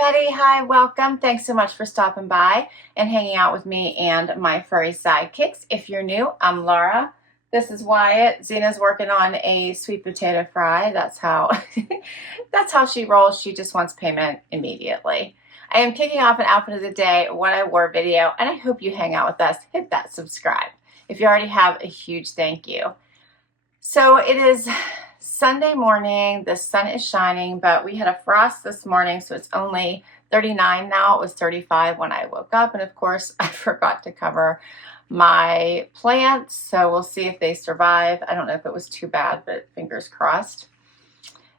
everybody. Hi, welcome. Thanks so much for stopping by and hanging out with me and my furry sidekicks. If you're new, I'm Laura. This is Wyatt. Zena's working on a sweet potato fry. That's how that's how she rolls. She just wants payment immediately. I am kicking off an outfit of the day, what I wore video, and I hope you hang out with us. Hit that subscribe. If you already have, a huge thank you. So it is Sunday morning, the sun is shining, but we had a frost this morning, so it's only 39 now. It was 35 when I woke up, and of course I forgot to cover my plants, so we'll see if they survive. I don't know if it was too bad, but fingers crossed.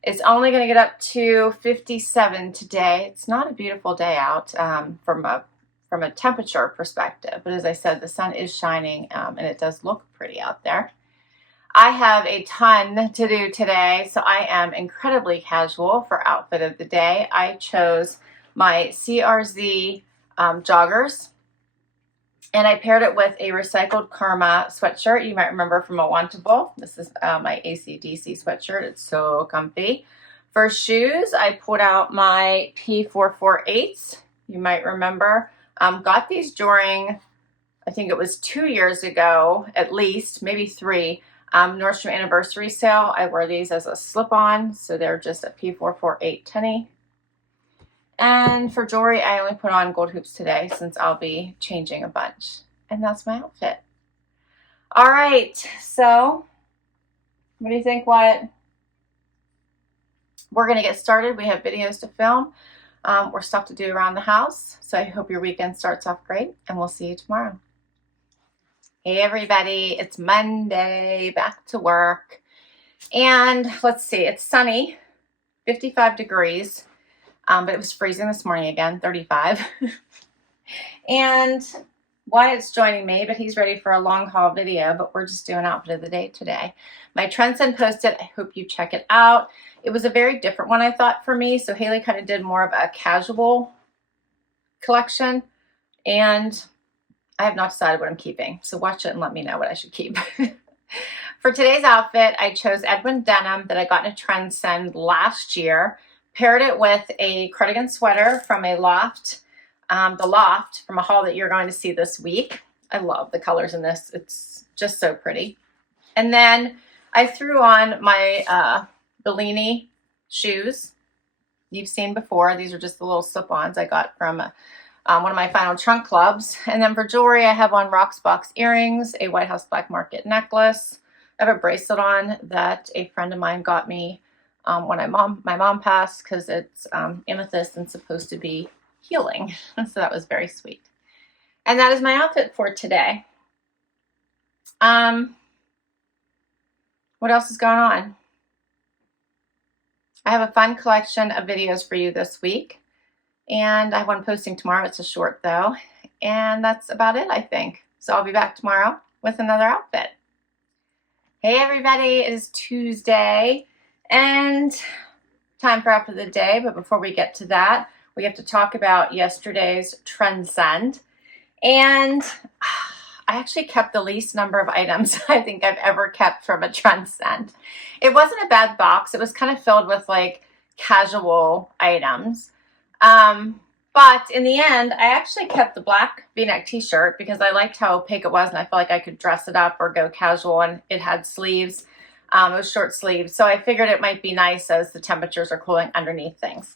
It's only going to get up to 57 today. It's not a beautiful day out from a temperature perspective, but as I said, the sun is shining and it does look pretty out there. I have a ton to do today, so I am incredibly casual for outfit of the day. I chose my CRZ joggers, and I paired it with a recycled Karma sweatshirt. You might remember from a Wantable. This is my AC/DC sweatshirt. It's so comfy. For shoes, I pulled out my P448s. You might remember. Got these during, I think it was 2 years ago, at least, maybe 3. Nordstrom anniversary sale. I wear these as a slip-on, so they're just a P448 tenny. And for jewelry, I only put on gold hoops today since I'll be changing a bunch. And that's my outfit. All right, so what do you think, Wyatt? We're going to get started. We have videos to film or stuff to do around the house. So I hope your weekend starts off great, and we'll see you tomorrow. Hey everybody, it's Monday, back to work, and let's see, it's sunny, 55 degrees, but it was freezing this morning again, 35, and Wyatt's joining me, but he's ready for a long haul video, but we're just doing outfit of the day today. My Trendsend posted, I hope you check it out. It was a very different one, I thought, for me, so Haley kind of did more of a casual collection, and I have not decided what I'm keeping, so watch it and let me know what I should keep. For today's outfit, I chose Edwin denim that I got in a Trendsend last year, paired it with a cardigan sweater from a loft, the loft from a haul that you're going to see this week. I love the colors in this. It's just so pretty. And then I threw on my Bellini shoes. You've seen before. These are just the little slip-ons I got from one of my final trunk clubs. And then for jewelry, I have on Rocksbox earrings, a White House Black Market necklace. I have a bracelet on that a friend of mine got me when my mom passed, because it's amethyst and supposed to be healing. So that was very sweet. And that is my outfit for today. What else is going on? I have a fun collection of videos for you this week. And I have one posting tomorrow. It's a short though. And that's about it, I think. So I'll be back tomorrow with another outfit. Hey everybody, it is Tuesday and time for outfit of the day. But before we get to that, we have to talk about yesterday's Trendsend. And I actually kept the least number of items I think I've ever kept from a Trendsend. It wasn't a bad box. It was kind of filled with like casual items. But in the end, I actually kept the black V-neck t-shirt because I liked how opaque it was and I felt like I could dress it up or go casual, and it had sleeves. It was short sleeves, so I figured it might be nice as the temperatures are cooling underneath things.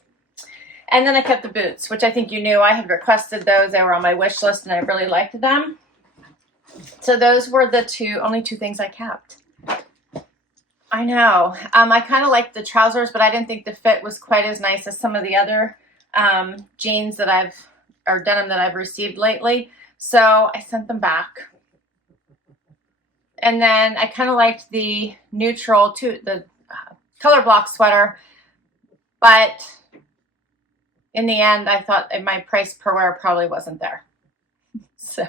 And then I kept the boots, which I think you knew I had requested those. They were on my wish list and I really liked them. So those were the only two things I kept. I know. I kind of liked the trousers, but I didn't think the fit was quite as nice as some of the other jeans that or denim that I've received lately. So I sent them back. And then I kind of liked the neutral, the color block sweater, but in the end, I thought my price per wear probably wasn't there. So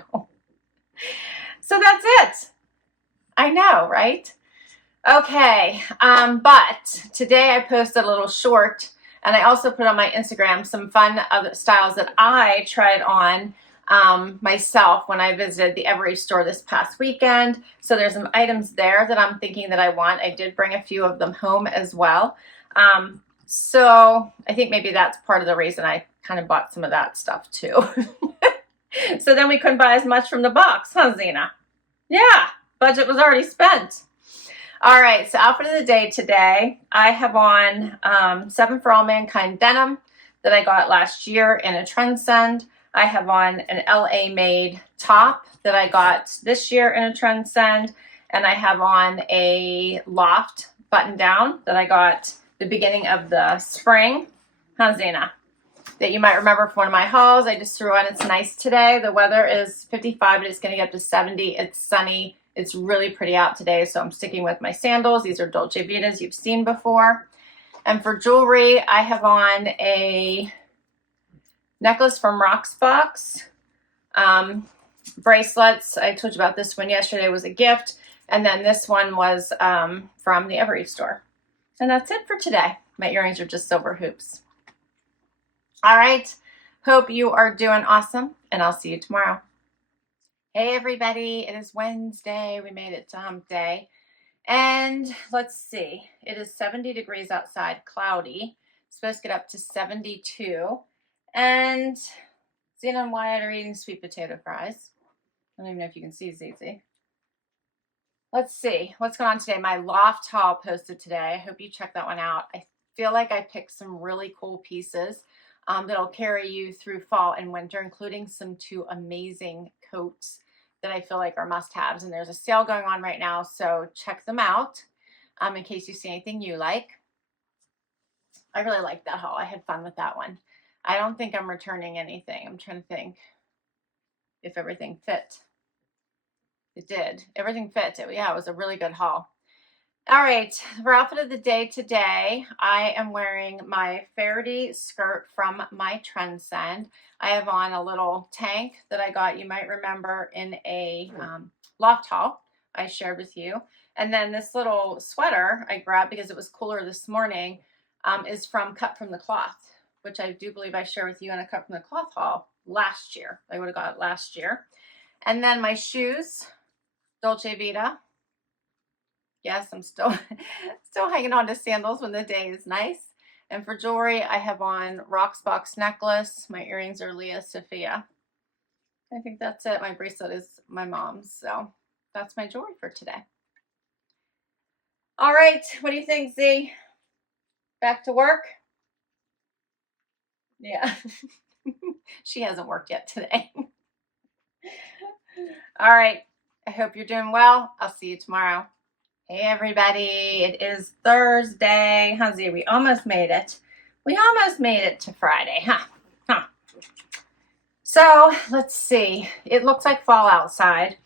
that's it. I know, right? Okay. But today I posted a little short, and I also put on my Instagram some fun other styles that I tried on myself when I visited the Evereve store this past weekend. So there's some items there that I'm thinking that I want. I did bring a few of them home as well. So I think maybe that's part of the reason I kind of bought some of that stuff too. So then we couldn't buy as much from the box, huh, Zena? Yeah, budget was already spent. All right, so outfit of the day today, I have on 7 for All Mankind denim that I got last year in a Trendsend. I have on an LA made top that I got this year in a Trendsend, and I have on a loft button down that I got the beginning of the spring, huh, Zena? That you might remember from one of my hauls. I just threw on. It's nice today. The weather is 55, but it's going to get up to 70. It's sunny. It's really pretty out today, so I'm sticking with my sandals. These are Dolce Vitas you've seen before. And for jewelry, I have on a necklace from Rocksbox. Bracelets, I told you about this one yesterday, was a gift. And then this one was from the Evereve store. And that's it for today. My earrings are just silver hoops. All right, hope you are doing awesome, and I'll see you tomorrow. Hey everybody, it is Wednesday. We made it to hump day. And let's see, it is 70 degrees outside, cloudy. It's supposed to get up to 72. And Zena and Wyatt are eating sweet potato fries. I don't even know if you can see Zizi. Let's see, what's going on today? My loft haul posted today. I hope you check that one out. I feel like I picked some really cool pieces that'll carry you through fall and winter, including some 2 amazing coats that I feel like are must-haves. And there's a sale going on right now, so check them out in case you see anything you like. I really like that haul. I had fun with that one. I don't think I'm returning anything. I'm trying to think if everything fit. It did. Everything fit. Yeah, it was a really good haul. All right, for outfit of the day today, I am wearing my Faherty skirt from my Trendsend. I have on a little tank that I got, you might remember, in a loft haul I shared with you. And then this little sweater I grabbed because it was cooler this morning is from Cut from the Cloth, which I do believe I shared with you in a Cut from the Cloth haul last year. I would have got it last year. And then my shoes, Dolce Vita. Yes, I'm still hanging on to sandals when the day is nice. And for jewelry, I have on Rocksbox necklace. My earrings are Leah Sophia. I think that's it. My bracelet is my mom's. So that's my jewelry for today. All right, what do you think, Z? Back to work? Yeah. She hasn't worked yet today. All right, I hope you're doing well. I'll see you tomorrow. Hey everybody, it is Thursday. Huh, Z? We almost made it. We almost made it to Friday, huh? So let's see. It looks like fall outside.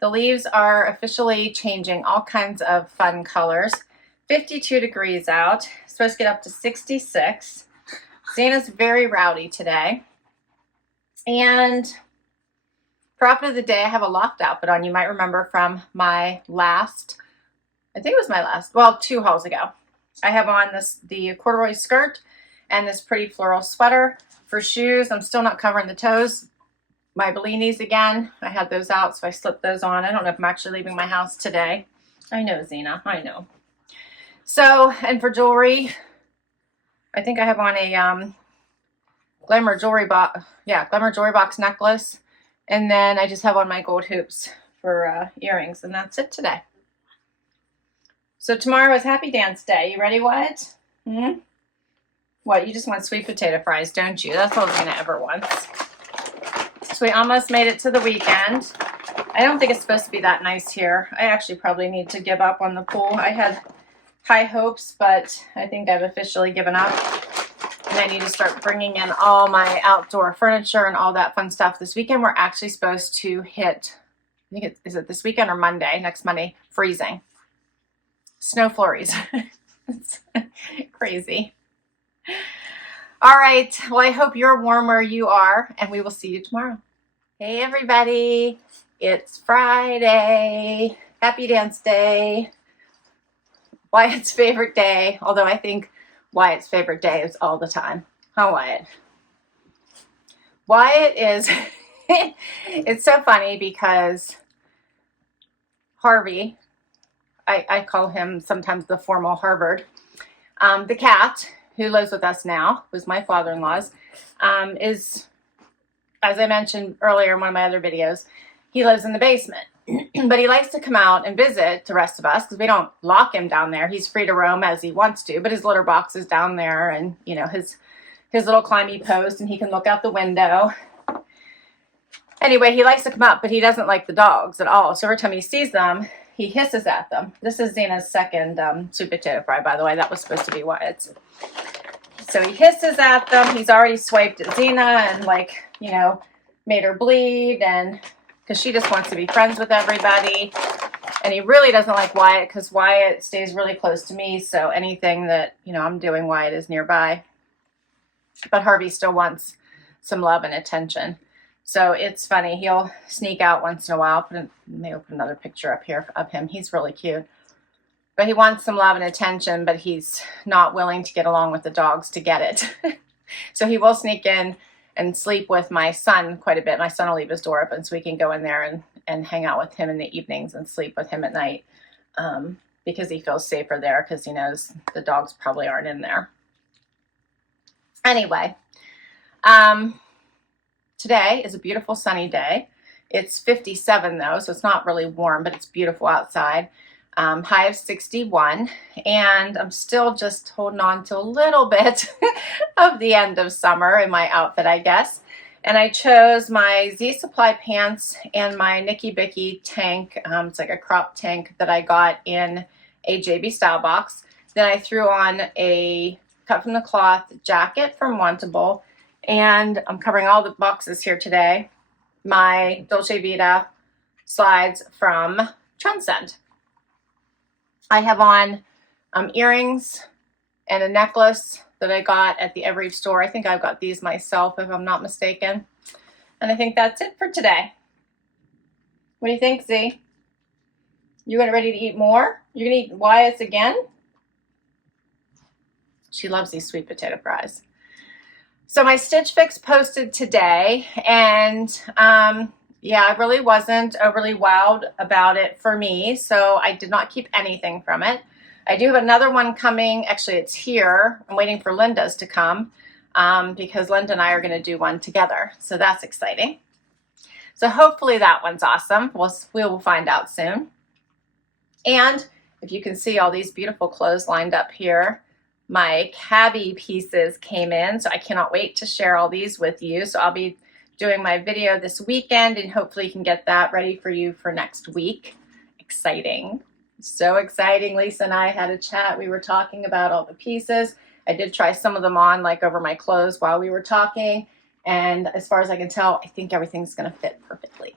The leaves are officially changing all kinds of fun colors. 52 degrees out. It's supposed to get up to 66. Zena's very rowdy today. And for outfit of the day, I have a loft outfit on. You might remember from my last, I think it was my last, well, 2 hauls ago. I have on the corduroy skirt and this pretty floral sweater. For shoes, I'm still not covering the toes. My Bellinis again, I had those out, so I slipped those on. I don't know if I'm actually leaving my house today. I know, Zena, I know. So, and for jewelry, I think I have on a Glamour Jewelry Box, Glamour Jewelry Box necklace. And then I just have on my gold hoops for earrings, and that's it today. So tomorrow is Happy Dance Day. You ready, Wyatt? What, you just want sweet potato fries, don't you? That's all Zena ever wants. So we almost made it to the weekend. I don't think it's supposed to be that nice here. I actually probably need to give up on the pool. I had high hopes, but I think I've officially given up. And I need to start bringing in all my outdoor furniture and all that fun stuff. This weekend we're actually supposed to hit, I think is it this weekend or Monday, next Monday, freezing. Snow flurries. It's crazy. All right, well, I hope you're warm where you are, and we will see you tomorrow. Hey everybody, it's Friday. Happy Dance Day. Wyatt's favorite day, although I think Wyatt's favorite day is all the time. Huh, Wyatt? Wyatt is, it's so funny because Harvey, I call him sometimes the formal Harvard, the cat, who lives with us now, who's my father-in-law's, is, as I mentioned earlier in one of my other videos, he lives in the basement. But he likes to come out and visit the rest of us because we don't lock him down there. He's free to roam as he wants to, but his litter box is down there, and you know, his little climbing post, and he can look out the window. Anyway, he likes to come up, but he doesn't like the dogs at all. So every time he sees them, he hisses at them. This is Zena's second sweet potato fry, by the way. That was supposed to be Wyatt's. So he hisses at them. He's already swiped at Zena and, like, you know, made her bleed, and because she just wants to be friends with everybody. And he really doesn't like Wyatt because Wyatt stays really close to me. So anything that, you know, I'm doing, Wyatt is nearby. But Harvey still wants some love and attention. So it's funny. He'll sneak out once in a while. Maybe I'll put another picture up here of him. He's really cute. But he wants some love and attention, but he's not willing to get along with the dogs to get it. So he will sneak in and sleep with my son quite a bit. My son will leave his door open so we can go in there and hang out with him in the evenings and sleep with him at night, because he feels safer there because he knows the dogs probably aren't in there. Anyway, today is a beautiful sunny day. It's 57 though, so it's not really warm, but it's beautiful outside. High of 61, and I'm still just holding on to a little bit of the end of summer in my outfit, I guess. And I chose my Z Supply pants and my Nikki Bicky tank. It's like a crop tank that I got in a JB Stylebox. Then I threw on a cut from the cloth jacket from Wantable, and I'm covering all the boxes here today. My Dolce Vita slides from Trendsend. I have on earrings and a necklace that I got at the Evereve store. I think I've got these myself, if I'm not mistaken. And I think that's it for today. What do you think, Z? You ready to eat more? You're going to eat Wyatt's again? She loves these sweet potato fries. So my Stitch Fix posted today, and yeah, I really wasn't overly wowed about it for me, so I did not keep anything from it. I do have another one coming. Actually, it's here. I'm waiting for Linda's to come because Linda and I are going to do one together, so that's exciting. So hopefully that one's awesome. We will find out soon. And if you can see all these beautiful clothes lined up here, my CABI pieces came in, so I cannot wait to share all these with you. So I'll be doing my video this weekend, and hopefully you can get that ready for you for next week. Exciting. So exciting. Lisa and I had a chat. We were talking about all the pieces. I did try some of them on, like over my clothes while we were talking. And as far as I can tell, I think everything's going to fit perfectly.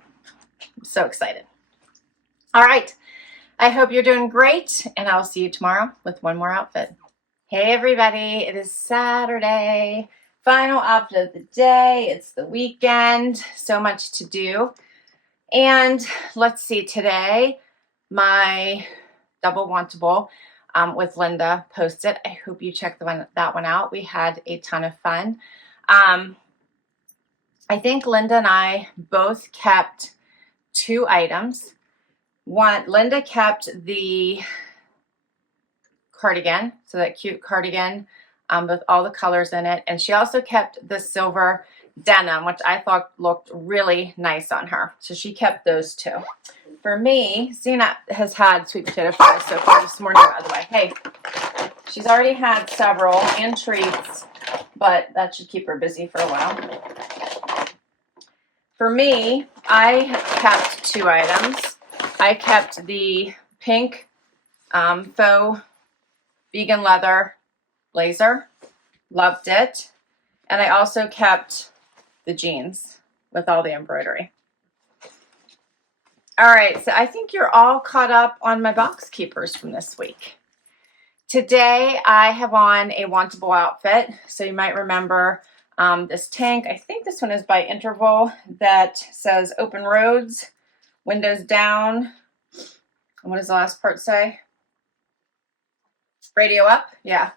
I'm so excited. All right. I hope you're doing great, and I'll see you tomorrow with one more outfit. Hey everybody, it is Saturday. Final outfit of the day. It's the weekend. So much to do. And let's see, today my double Wantable with Linda posted. I hope you checked that one out. We had a ton of fun. I think Linda and I both kept 2 items. Linda kept the cardigan, so that cute cardigan with all the colors in it, and she also kept the silver denim, which I thought looked really nice on her, so she kept those 2. For me, Zena has had sweet potato fries so far this morning, by the way. Hey, she's already had several and treats, but that should keep her busy for a while. For me, I kept 2 items. I kept the pink faux vegan leather blazer, loved it, and I also kept the jeans with all the embroidery. All right, so I think you're all caught up on my box keepers from this week. Today I have on a Wantable outfit, so you might remember this tank. I think this one is by Interval that says open roads, windows down, and what does the last part say? Radio up, yeah.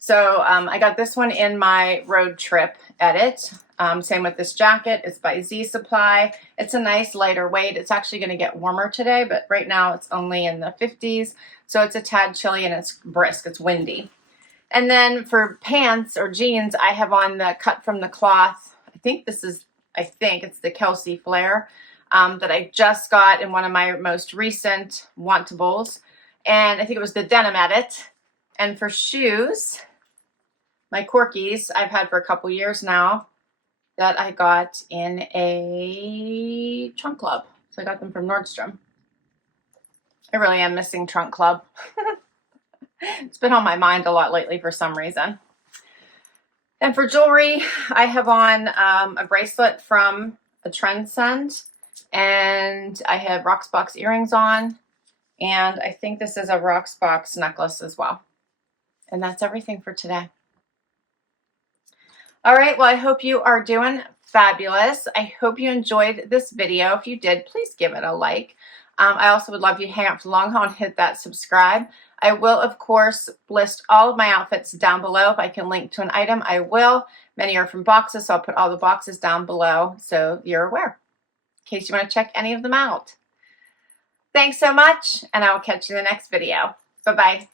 So I got this one in my road trip edit. Same with this jacket. It's by Z Supply. It's a nice lighter weight. It's actually going to get warmer today, but right now it's only in the 50s. So it's a tad chilly and it's brisk. It's windy. And then for pants or jeans, I have on the cut from the cloth. I think it's the Kelsey Flare that I just got in one of my most recent Wantables. And I think it was the Denim Edit. And for shoes, my Kork-Ease I've had for a couple years now that I got in a trunk club. So I got them from Nordstrom. I really am missing trunk club. It's been on my mind a lot lately for some reason. And for jewelry, I have on a bracelet from a Trendsend, and I have Rocksbox earrings on, and I think this is a Rocksbox necklace as well. And that's everything for today. All right, well, I hope you are doing fabulous. I hope you enjoyed this video. If you did, please give it a like. I also would love you to hang out for the long haul and hit that subscribe. I will, of course, list all of my outfits down below. If I can link to an item, I will. Many are from boxes, so I'll put all the boxes down below so you're aware in case you want to check any of them out. Thanks so much, and I will catch you in the next video. Bye-bye.